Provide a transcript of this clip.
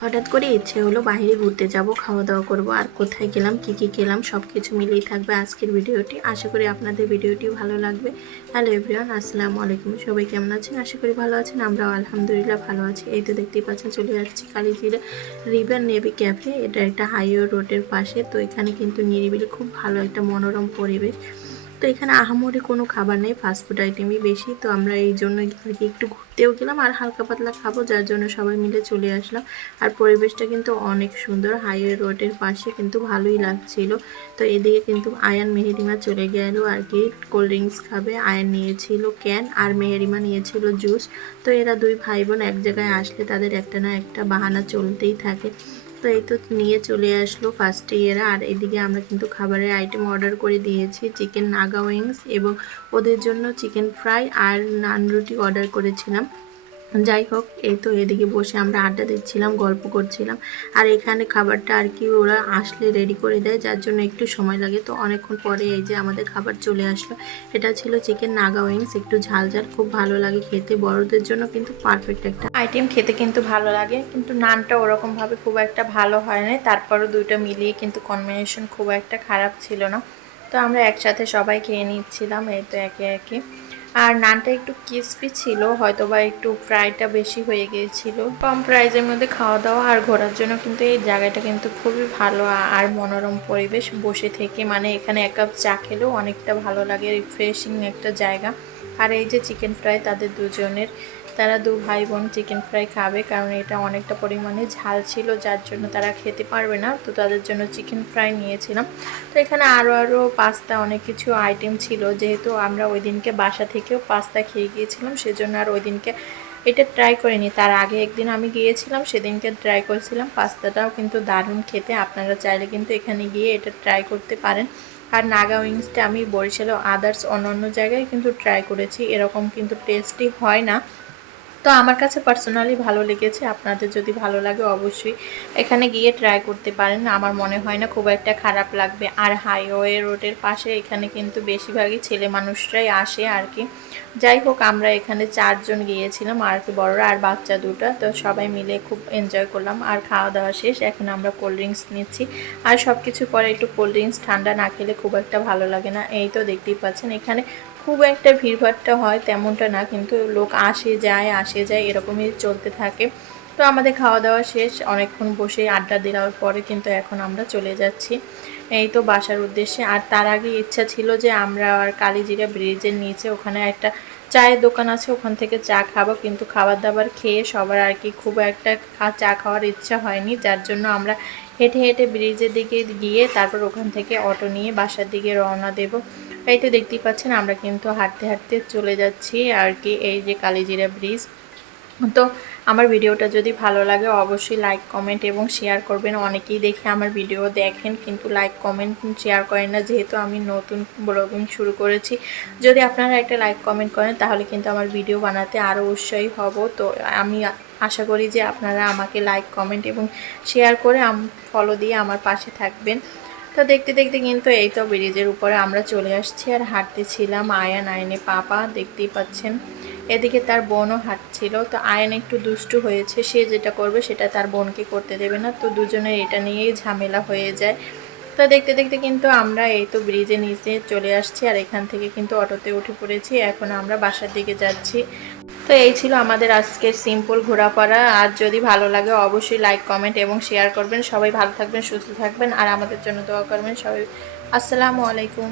হঠাৎ করে ইচ্ছে হলো বাইরে ঘুরতে যাব, খাওয়া দাওয়া করব। আর কোথায় গেলাম, কি কি খেলাম, সব কিছু মিলিয়ে থাকবে আজকের ভিডিওটি। আশা করি আপনাদের ভিডিওটি ভালো লাগবে। হ্যালো এভরিওয়ান, আসসালামু আলাইকুম। সবাই কেমন আছেন? আশা করি ভালো আছেন। আমরাও আলহামদুলিল্লাহ ভালো আছি। এই তো দেখতেই পাচ্ছেন, চলে আসছি কালিজিরা রিভার নেভি ক্যাফে। এটা একটা হাইওয়ে রোডের পাশে। তো এখানে কিন্তু নিরিবিলি, খুব ভালো একটা মনোরম পরিবেশ। তো এখানে আহামরি কোনো খাবার নেই, ফাস্টফুড আইটেমই বেশি। তো আমরা এই জন্য আর কি একটু ঘুরতেও গেলাম আর হালকা পাতলা খাবো, যার জন্য সবাই মিলে চলে আসলাম। আর পরিবেশটা কিন্তু অনেক সুন্দর, হাইওয়ে রোডের পাশে, কিন্তু ভালোই লাগছিল। তো এদিকে কিন্তু আয়ান মেহেরিমা চলে গেল আর কি কোল্ড ড্রিঙ্কস খাবে। আয়ান নিয়েছিল ক্যান আর মেহেরিমা নিয়েছিল জুস। তো এরা দুই ভাই বোন এক জায়গায় আসলে তাদের একটা না একটা বাহানা চলতেই থাকে। তো এই তো নিয়ে চলে আসলো ফার্স্টে এরা। আর এদিকে আমরা কিন্তু খাবারের আইটেম অর্ডার করে দিয়েছি, চিকেন নাগা উইংস এবং ওদের জন্য চিকেন ফ্রাই আর নান রুটি অর্ডার করেছিলাম। যাই হোক, এই তো এদিকে বসে আমরা আড্ডা দিচ্ছিলাম, গল্প করছিলাম। আর এখানে খাবারটা আর কি ওরা আসলে রেডি করে দেয়, যার জন্য একটু সময় লাগে। তো অনেকক্ষণ পরে এই যে আমাদের খাবার চলে আসলো। এটা ছিল চিকেন নাগা উইংস, একটু ঝাল ঝাল, খুব ভালো লাগে খেতে। বড়দের জন্য কিন্তু পারফেক্ট একটা আইটেম, খেতে কিন্তু ভালো লাগে। কিন্তু নানটা ওরকমভাবে খুব একটা ভালো হয় না, তারপরও দুইটা মিলিয়ে কিন্তু কম্বিনেশন খুব একটা খারাপ ছিল না। তো আমরা একসাথে সবাই খেয়ে নিচ্ছিলাম, এই তো একে একে। আর নানটা একটু ক্রিস্পি ছিল, হয়তো বা একটু ফ্রাইটা বেশি হয়ে গিয়েছিল। কম প্রাইজের মধ্যে খাওয়া দাওয়া আর ঘোরার জন্য কিন্তু এই জায়গাটা কিন্তু খুবই ভালো। আর মনোরম পরিবেশ, বসে থেকে মানে এখানে এক কাপ চা খেলেও অনেকটা ভালো লাগে, রিফ্রেশিং একটা জায়গা। আর এই যে চিকেন ফ্রাই তাদের দুজনের, তারা দু ভাই বোন চিকেন ফ্রাই খাবে, কারণ এটা অনেকটা পরিমাণে ঝাল ছিল, যার জন্য তারা খেতে পারবে না। তো তাদের জন্য চিকেন ফ্রাই নিয়েছিলাম। তো এখানে আরও পাস্তা, অনেক কিছু আইটেম ছিল। যেহেতু আমরা ওই দিনকে বাসা থেকেও পাস্তা খেয়ে গিয়েছিলাম, সেজন্য আর ওই দিনকে এটা ট্রাই করিনি। তার আগে একদিন আমি গিয়েছিলাম, সেদিনকে ট্রাই করেছিলাম। পাস্তাটাও কিন্তু দারুণ খেতে, আপনারা চাইলে কিন্তু এখানে গিয়ে এটা ট্রাই করতে পারেন। আর নাগা উইংসটা আমি বরিশালে আদার্স অন্য জায়গায় কিন্তু ট্রাই করেছি, এরকম কিন্তু টেস্টি হয় না। তো আমার কাছে পার্সোনালি ভালো লেগেছে, আপনাদের যদি ভালো লাগে অবশ্যই এখানে গিয়ে ট্রাই করতে পারেন। আমার মনে হয় না খুব একটা খারাপ লাগবে। আর হাইওয়ে রোডের পাশে এখানে কিন্তু বেশিরভাগই ছেলে মানুষরাই আসে আর কি। যাই হোক, আমরা এখানে 4 জন গিয়েছিলাম আর কি, বড়রা আর বাচ্চা দুটো। তো সবাই মিলে খুব এনজয় করলাম। আর খাওয়া দাওয়া শেষ, এখন আমরা কোল্ড ড্রিঙ্কস নিচ্ছি। আর সব কিছু পরে একটু কোল্ড ড্রিঙ্কস ঠান্ডা না খেলে খুব একটা ভালো লাগে না। এই তো দেখতেই পাচ্ছেন, এখানে খুব একটা ভিড়ভাট্টা হয় তেমনটা না, কিন্তু লোক আসে যায় এরকমই চলতে থাকে। তো আমাদের খাওয়া দাওয়া শেষ, অনেকক্ষণ বসে আড্ডা দেওয়ার পরে কিন্তু এখন আমরা চলে যাচ্ছি এই তো বাসার উদ্দেশ্যে। আর তার আগে ইচ্ছা ছিল যে আমরা আর কালিজিরা ব্রিজের নিচে ওখানে একটা চায়ের দোকান আছে, ওখান থেকে চা খাবো। কিন্তু খাবার দাবার খেয়ে সবার আর কি খুব একটা চা খাওয়ার ইচ্ছা হয়নি, যার জন্য আমরা হেঁটে হেঁটে ব্রিজের দিকে গিয়ে তারপর ওখান থেকে অটো নিয়ে বাসার দিকে রওনা দেব। এই তো দেখতেই পাচ্ছেন, আমরা কিন্তু হাঁটতে হাঁটতে চলে যাচ্ছি আর কি, এই যে কালিজিরা ব্রিজ। তো আমার ভিডিওটা যদি ভালো লাগে অবশ্যই লাইক কমেন্ট এবং শেয়ার করবেন। অনেকেই দেখে আমার ভিডিও দেখেন কিন্তু লাইক কমেন্ট শেয়ার করেন না, যেহেতু আমি নতুন ব্লগিং শুরু করেছি। যদি আপনারা একটা লাইক কমেন্ট করেন তাহলে কিন্তু আমার ভিডিও বানাতে আরও উৎসাহী হব। তো আমি আশা করি যে আপনারা আমাকে লাইক কমেন্ট এবং শেয়ার করে ফলো দিয়ে আমার পাশে থাকবেন। তো দেখতে দেখতে কিন্তু এই তো ব্রিজের উপরে আমরা চলে আসছি আর হাঁটতেছিলাম। আয়ান, আয়নে পাপা দেখতেই পাচ্ছেন, এদিকে তার বোনও হাঁটছিল। তো আয়ন একটু দুষ্টু হয়েছে, সে যেটা করবে সেটা তার বোনকে করতে দেবে না। তো দুজনের এটা নিয়েই ঝামেলা হয়ে যায়। তো দেখতে দেখতে কিন্তু আমরা এই তো ব্রিজের নিচে চলে আসছি আর এখান থেকে কিন্তু অটোতে উঠে পড়েছি। এখন আমরা বাসার দিকে যাচ্ছি। তো এই ছিল আমাদের আজকের সিম্পল ঘোরাফেরা। আর যদি ভালো লাগে অবশ্যই লাইক কমেন্ট এবং শেয়ার করবেন। সবাই ভালো থাকবেন, সুস্থ থাকবেন আর আমাদের জন্য দোয়া করবেন সবাই। আসসালামু আলাইকুম।